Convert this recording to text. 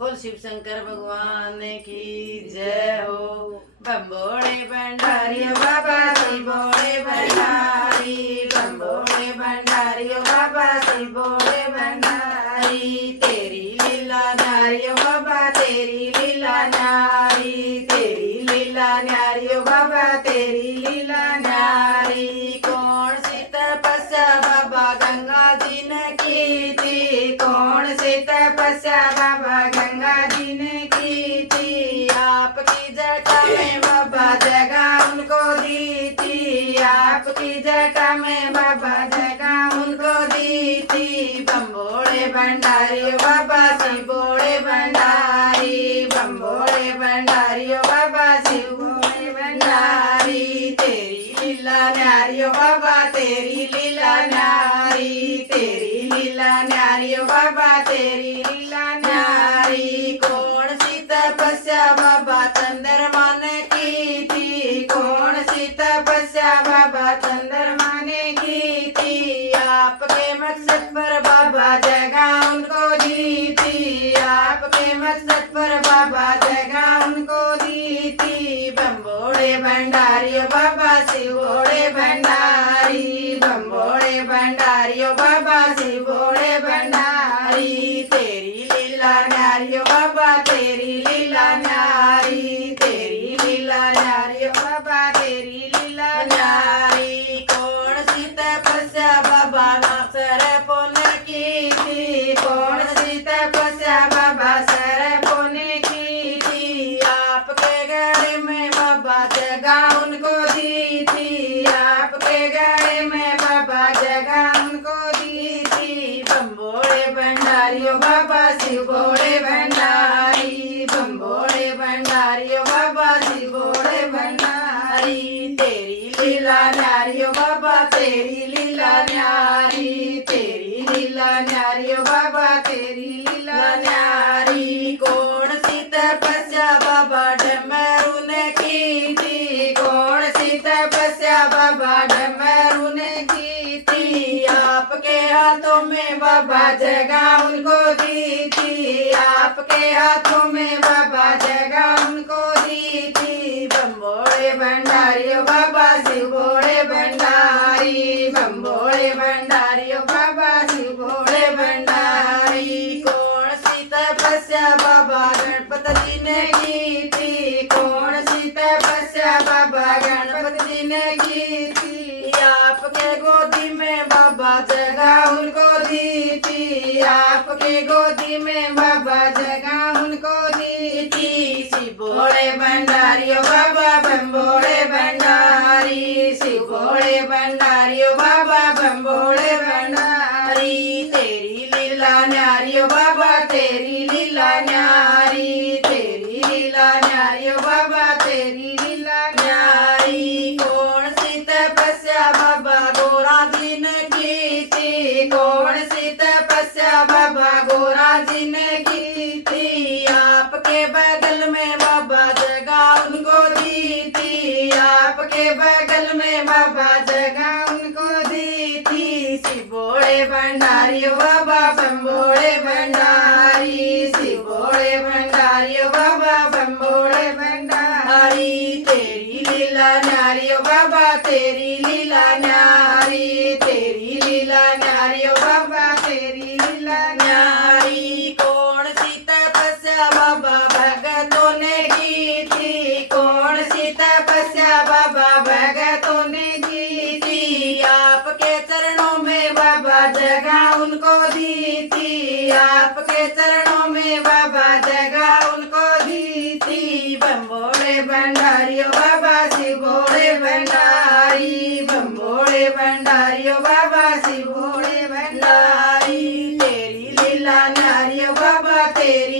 बोल शिव शंकर भगवान की जय हो। बम्बोड़े भंडारी ओ बाबा शिवोड़े भंडारी, बम्बोड़े भंडारी ओ बाबा शिवोड़े भंडारी। तेरी लीला न्यारी ओ बाबा तेरी लीला न्यारी, तेरी लीला न्यारी ओ बाबा तेरी लीला न्यारी। कौन सी तपस्या बाबा गंगा जी ने की थी, कौन सी तपस्या बाबा गंगा जी ने की थी। आपकी जटा में बाबा जगह उनको दी थी, आपकी जटा में बाबा जगह उनको दी थी। बम्बोड़े भंडारी ओ बाबा शिवोड़े भंडारी, बम्बोड़े भंडारी ओ बाबा शिवोड़े भंडारी। तेरी लीला न्यारी ओ बाबा तेरी लीला न्यारी, तेरी लीला न्यारी ओ बाबा तेरी लीला न्यारी। कौन सी तपस्या बाबा चंद्रमा ने की थी, कौन सी तपस्या बाबा चंद्रमा ने की थी। आपके मकसद पर बाबा जगह उनको दी थी, आपके मकसद पर बाबा जगह उनको दी थी। बम्बोड़े भंडारी ओ बाबा शिवोड़े भंडारी, बम्बोड़े भंडारी ओ बाबा शिवोड़े भंडारी। तेरी लीला न्यारी ओ बाबा तेरी लीला न्यारी, तेरी लीला न्यारी ओ बाबा तेरी लीला न्यारी। कौन सी तपस्या बाबा सरपो ने की थी, कौन सी तपस्या बाबा सरपो ने की थी। आपके गढ़ में बाबा जगह उनको दी थी, आपके गढ़ में बाबा जगह उनको दी थी। बम्बोड़े भंडारी ओ बाबा शिवोड़े भंडारी, बम्बोड़े भंडारी ओ बाबा शिवोड़े भंडारी। तेरी लीला न्यारी ओ बाबा तेरी लीला न्यारी, तेरी लीला न्यारी ओ बाबा तेरी लीला न्यारी। कौन सी तपस्या बाबा डमरू ने की थी, कौन सी तपस्या बाबा डमरू ने की थी। आपके हाथों में बाबा जगह उनको दी थी, आपके हाथों में बाबा जगह उनको दी थी। बम्बोड़े भंडारी ओ बाबा शिवोड़े भंडारी, बम्बोड़े भंडारी ओ बाबा शिवोड़े भंडारी। कौन सी तपस्या बाबा गणपति जी ने की थी, कौन सी तपस्या बाबा गणपति जी ने की थी। आपके गोदी में बाबा जगह उनको दी थी, आपके गोदी में बाबा जगह उनको दी थी। शिवोड़े भंडारी ओ बाबा बम्बोड़े भंडारी, शिवोड़े भंडारी ओ बाबा बम्बोड़े भंडारी। तेरी लीला न्यारी ओ बाबा तेरी लीला न्यारी, तेरी लीला न्यारी ओ बाबा तेरी लीला न्यारी। कौन सी तपस्या बाबा गोरा जी ने की थी, कौन सी तपस्या बाबा गोरा जी ने की थी। आपके बगल में बाबा जगह उनको दी थी, आपके बगल में बाबा जगह उनको दी थी। शिवोड़े भंडारी ओ बाबा बम्बोड़े भंडारी, शिवोड़े भंडारी ओ बाबा बम्बोड़े भंडारी। तेरी लीला न्यारी ओ बाबा तेरी लीला न्यारी, तेरी लीला न्यारी ओ बाबा तेरी लीला न्यारी। कौन सी तपस्या बाबा भगतों ने की थी, कौन सी तपस्या बाबा भगतों ने की थी। आपके चरणों में बाबा जगह उनको दी थी, आपके चरणों में बाबा जगह उनको दी थी। बम्बोड़े भंडारी ओ बाबा शिवोड़े भंडारी, बम्बोड़े भंडारी ओ बाबा शिवोड़े भंडारी। तेरी लीला न्यारी ओ बाबा तेरी